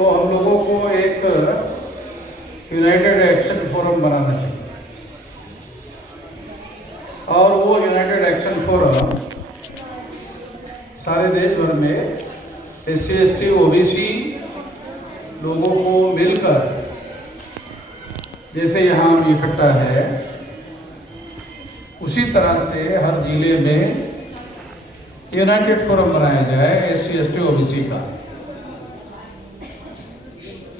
तो हम लोगों को एक यूनाइटेड एक्शन फोरम बनाना चाहिए और वो यूनाइटेड एक्शन फोरम सारे देश भर में SC ST OBC लोगों को मिलकर, जैसे यहाँ हम इकट्ठा है उसी तरह से हर जिले में यूनाइटेड फोरम बनाया जाए SC ST OBC का।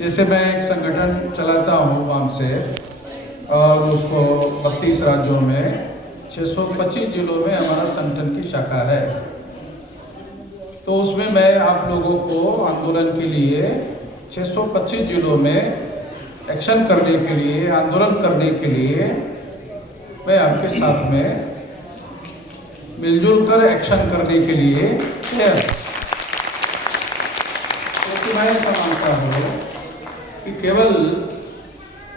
जैसे मैं एक संगठन चलाता हूँ वाम से, और उसको 32 राज्यों में 625 जिलों में हमारा संगठन की शाखा है। तो उसमें मैं आप लोगों को आंदोलन के लिए 625 जिलों में एक्शन करने के लिए, आंदोलन करने के लिए मैं आपके साथ में मिलजुल कर एक्शन करने के लिए तैयार। तो मैं ऐसा मानता हूँ कि केवल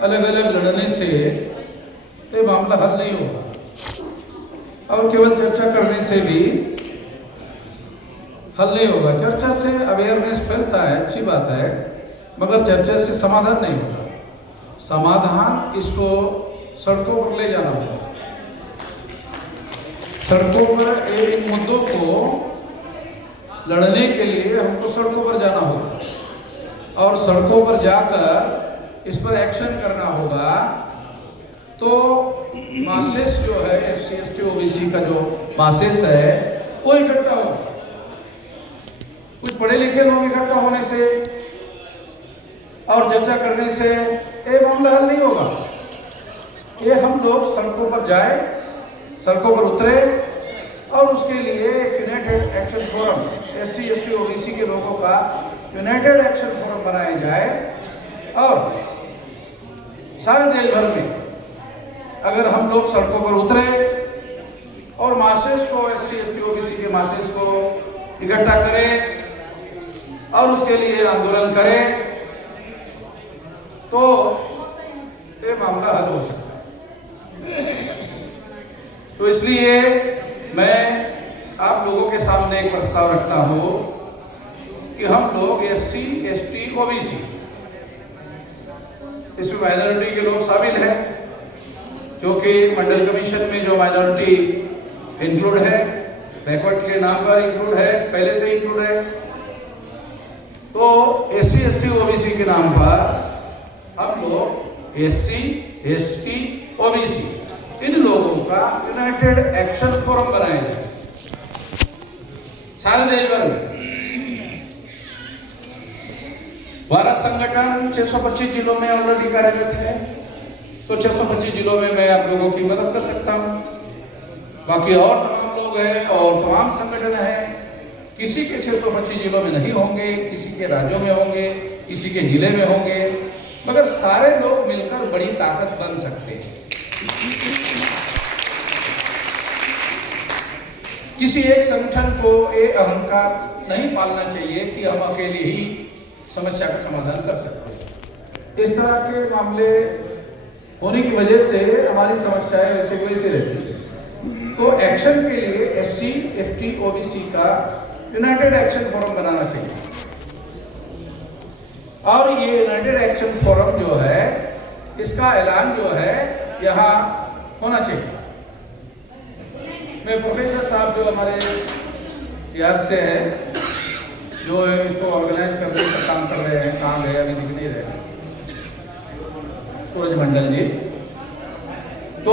अलग अलग लड़ने से ये मामला हल नहीं होगा और केवल चर्चा करने से भी हल नहीं होगा। चर्चा से अवेयरनेस फैलता है, अच्छी बात है, मगर चर्चा से समाधान नहीं होगा। समाधान इसको सड़कों पर ले जाना होगा। सड़कों पर इन मुद्दों को लड़ने के लिए हमको सड़कों पर जाना होगा और सड़कों पर जाकर इस पर एक्शन करना होगा। तो मासेस जो है SC ST OBC का जो मासेस है वो इकट्ठा होगा। कुछ पढ़े लिखे लोग इकट्ठा होने से और चर्चा करने से ये मामला हल नहीं होगा। ये हम लोग सड़कों पर जाए, सड़कों पर उतरे और उसके लिए एक United action forum SC ST OBC के लोगों का यूनाइटेड एक्शन फोरम बनाया जाए और सारे देश भर में अगर हम लोग सड़कों पर उतरे और मासेस को, SC ST OBC के मासेस को इकट्ठा करें और उसके लिए आंदोलन करें तो ये मामला हल हो सकता है। तो इसलिए मैं आप लोगों के सामने एक प्रस्ताव रखता हूँ कि हम लोग SC ST OBC, इसमें माइनॉरिटी के लोग शामिल हैं, क्योंकि मंडल कमीशन में जो माइनॉरिटी इंक्लूड है, बैकवर्ड के नाम पर इंक्लूड है, पहले से इंक्लूड है। तो SC ST OBC के नाम पर हम लोग SC ST OBC इन लोगों का यूनाइटेड एक्शन फोरम बनाया जाए सारे देश भर में। हमारा संगठन 625 जिलों में ऑलरेडी कार्यरत है, तो 625 जिलों में मैं आप लोगों की मदद कर सकता हूं। बाकी और तमाम लोग हैं और तमाम संगठन हैं, किसी के 625 जिलों में नहीं होंगे, किसी के राज्यों में होंगे, किसी के जिले में होंगे, मगर सारे लोग मिलकर बड़ी ताकत बन सकते हैं। किसी एक संगठन को ये अहंकार नहीं पालना चाहिए कि हम अकेले ही समस्या का समाधान कर सकते हैं। इस तरह के मामले होने की वजह से हमारी समस्याएं वैसे वैसे रहती है। तो एक्शन के लिए SC ST OBC का यूनाइटेड एक्शन फोरम बनाना चाहिए और ये यूनाइटेड एक्शन फोरम जो है इसका ऐलान जो है यहाँ होना चाहिए। मैं प्रोफेसर साहब जो हमारे बिहार से है, जो इसको ऑर्गेनाइज करने का काम कर रहे हैं, कहाँ गए अभी दिख नहीं रहे, सूरज मंडल जी,